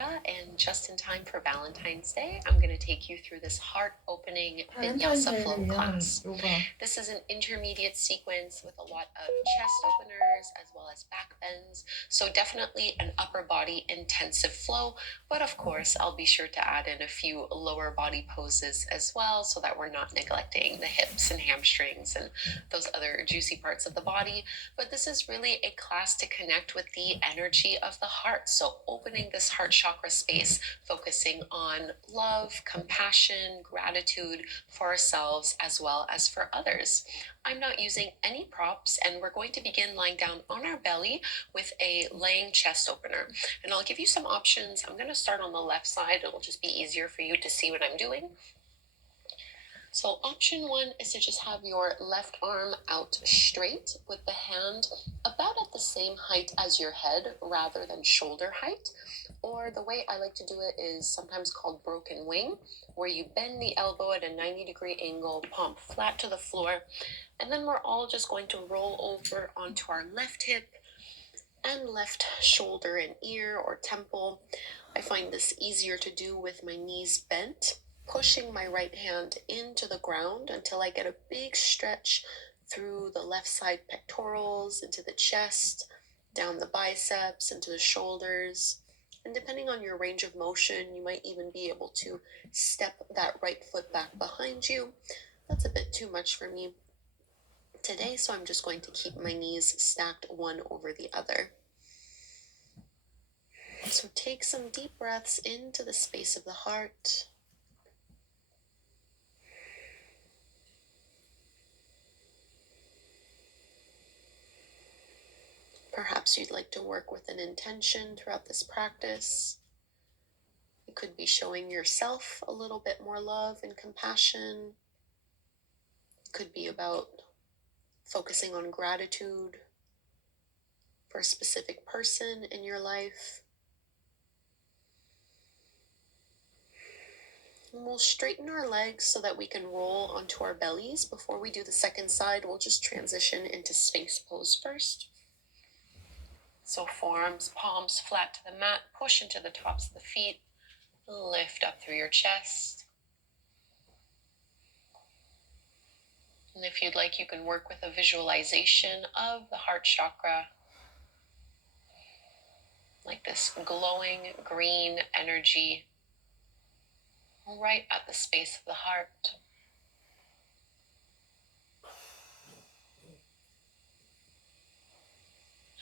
And just in time for Valentine's Day, I'm going to take you through this heart-opening vinyasa flow 발렌타인데이를 위한 class. 요가. This is an intermediate sequence with a lot of chest openers as well as back bends, so definitely an upper body intensive flow, but of course I'll be sure to add in a few lower body poses as well so that we're not neglecting the hips and hamstrings and those other juicy parts of the body. But this is really a class to connect with the energy of the heart, so opening this heart chakra space, focusing on love, compassion, gratitude for ourselves as well as for others. I'm not using any props, and we're going to begin lying down on our belly with a laying chest opener. And I'll give you some options. I'm going to start on the left side. It'll just be easier for you to see what I'm doing. So option one is to just have your left arm out straight with the hand about at the same height as your head rather than shoulder height. Or the way I like to do it is sometimes called broken wing, where you bend the elbow at a 90-degree angle, palm flat to the floor, and then we're all just going to roll over onto our left hip and left shoulder and ear or temple. I find this easier to do with my knees bent, pushing my right hand into the ground until I get a big stretch through the left side pectorals, into the chest, down the biceps, into the shoulders. And depending on your range of motion, you might even be able to step that right foot back behind you. That's a bit too much for me today, so I'm just going to keep my knees stacked one over the other. So take some deep breaths into the space of the heart. Perhaps you'd like to work with an intention throughout this practice. It could be showing yourself a little bit more love and compassion. It could be about focusing on gratitude for a specific person in your life. And we'll straighten our legs so that we can roll onto our bellies. Before we do the second side, we'll just transition into Sphinx pose first. So forearms, palms flat to the mat, push into the tops of the feet, lift up through your chest. And if you'd like, you can work with a visualization of the heart chakra, like this glowing green energy right at the space of the heart.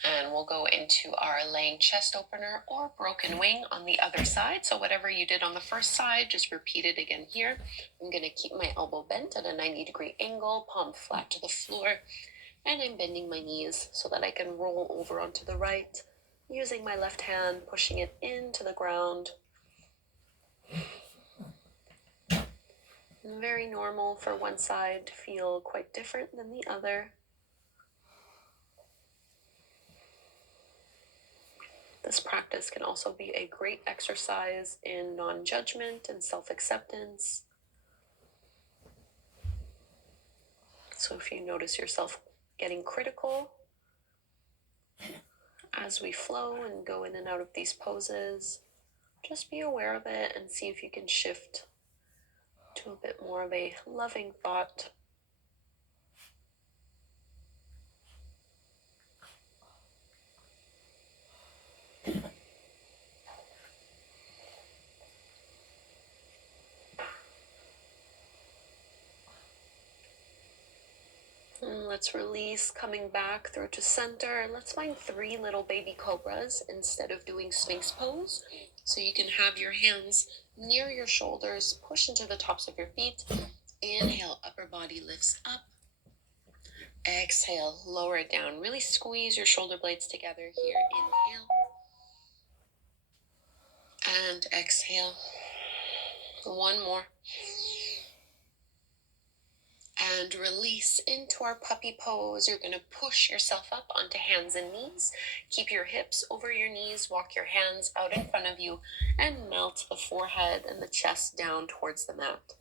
And we'll go into our laying chest opener or broken wing on the other side. So whatever you did on the first side, just repeat it again here. I'm going to keep my elbow bent at a 90-degree angle, palm flat to the floor. And I'm bending my knees so that I can roll over onto the right, using my left hand, pushing it into the ground. Very normal for one side to feel quite different than the other. This practice can also be a great exercise in non-judgment and self-acceptance. So if you notice yourself getting critical as we flow and go in and out of these poses, just be aware of it and see if you can shift to a bit more of a loving thought. And let's release, coming back through to center. And let's find 3 little baby cobras instead of doing Sphinx pose. So you can have your hands near your shoulders, push into the tops of your feet. Inhale, upper body lifts up. Exhale, lower it down. Really squeeze your shoulder blades together here. Inhale. And exhale. One more. And release into our puppy pose. You're going to push yourself up onto hands and knees. Keep your hips over your knees. Walk your hands out in front of you and melt the forehead and the chest down towards the mat.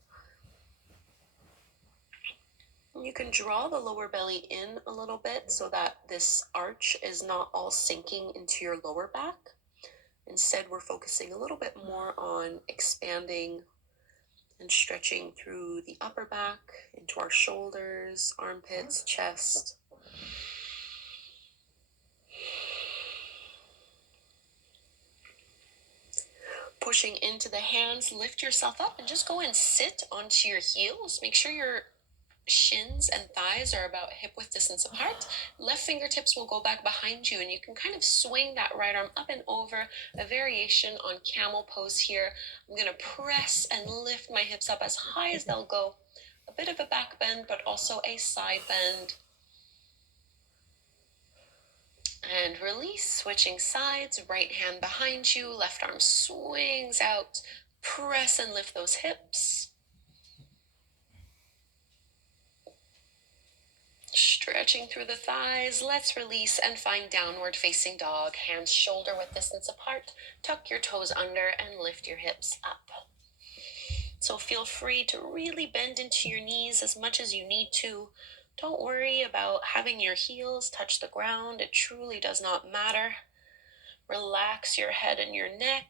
You can draw the lower belly in a little bit so that this arch is not all sinking into your lower back. Instead, we're focusing a little bit more on expanding and stretching through the upper back into our shoulders, armpits, chest. Pushing into the hands, lift yourself up and just go and sit onto your heels. Make sure your shins and thighs are about hip width distance apart. Left fingertips will go back behind you and you can kind of swing that right arm up and over, a variation on camel pose here. I'm going to press and lift my hips up as high as they'll go. A bit of a back bend, but also a side bend. And release, switching sides, right hand behind you, left arm swings out. Press and lift those hips. Stretching through the thighs, let's release and find downward facing dog. Hands shoulder width distance apart. Tuck your toes under and lift your hips up. So feel free to really bend into your knees as much as you need to. Don't worry about having your heels touch the ground. It truly does not matter. Relax your head and your neck.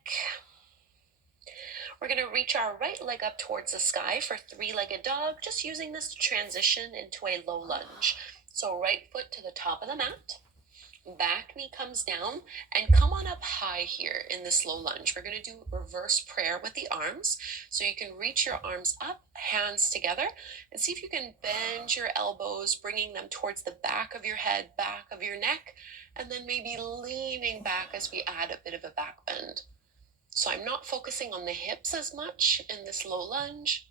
We're going to reach our right leg up towards the sky for three-legged dog, just using this to transition into a low lunge. So right foot to the top of the mat, back knee comes down, and come on up high here in this low lunge. We're going to do reverse prayer with the arms. So you can reach your arms up, hands together, and see if you can bend your elbows, bringing them towards the back of your head, back of your neck, and then maybe leaning back as we add a bit of a back bend. So I'm not focusing on the hips as much in this low lunge.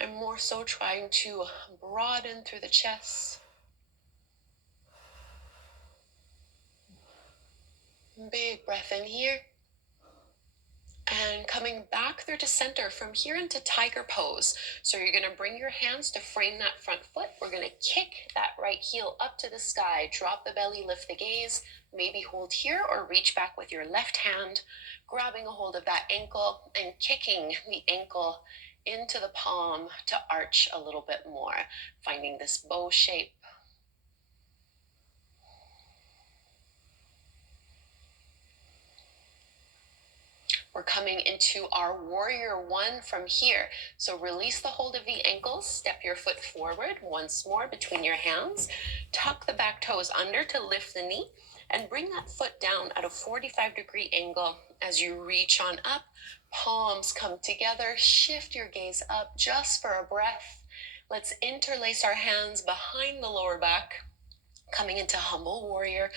I'm more so trying to broaden through the chest. Big breath in here. And coming back through to center from here into tiger pose. So you're going to bring your hands to frame that front foot. We're going to kick that right heel up to the sky. Drop the belly, lift the gaze. Maybe hold here or reach back with your left hand, grabbing a hold of that ankle and kicking the ankle into the palm to arch a little bit more, finding this bow shape. We're coming into our warrior one from here. So release the hold of the ankles, step your foot forward once more between your hands, tuck the back toes under to lift the knee, and bring that foot down at a 45-degree angle as you reach on up. Palms come together, shift your gaze up just for a breath. Let's interlace our hands behind the lower back, coming into humble warrior.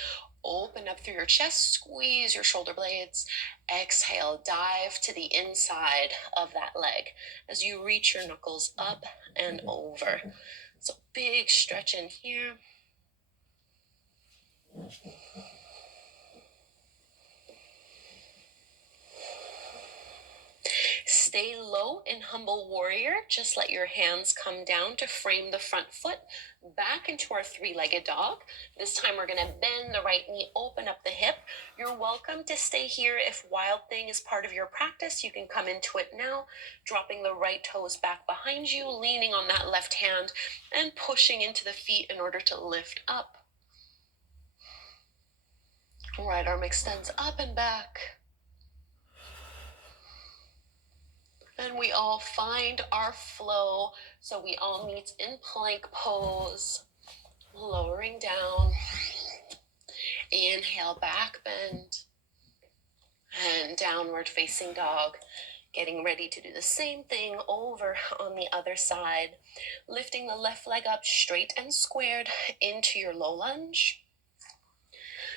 Open up through your chest, squeeze your shoulder blades. Exhale, dive to the inside of that leg as you reach your knuckles up and over. So big stretch in here. Stay low in humble warrior. Just let your hands come down to frame the front foot back into our three-legged dog. This time we're going to bend the right knee, open up the hip. You're welcome to stay here. If Wild Thing is part of your practice, you can come into it now, dropping the right toes back behind you, leaning on that left hand, and pushing into the feet in order to lift up. Right arm extends up and back. And we all find our flow. So we all meet in plank pose, lowering down. Inhale, back bend, and downward facing dog. Getting ready to do the same thing over on the other side. Lifting the left leg up straight and squared into your low lunge.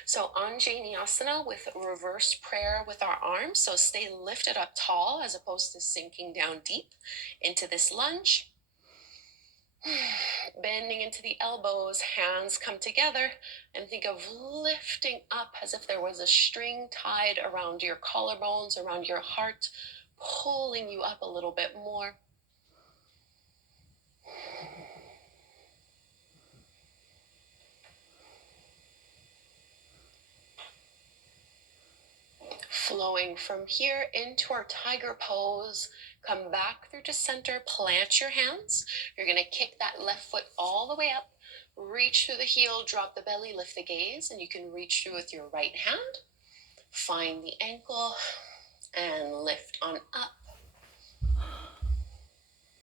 So Anjaneyasana with reverse prayer with our arms. So stay lifted up tall as opposed to sinking down deep into this lunge. Bending into the elbows, hands come together, and think of lifting up as if there was a string tied around your collarbones, around your heart, pulling you up a little bit more. Flowing from here into our tiger pose, come back through to center, plant your hands. You're going to kick that left foot all the way up, reach through the heel, drop the belly, lift the gaze, and you can reach through with your right hand. Find the ankle and lift on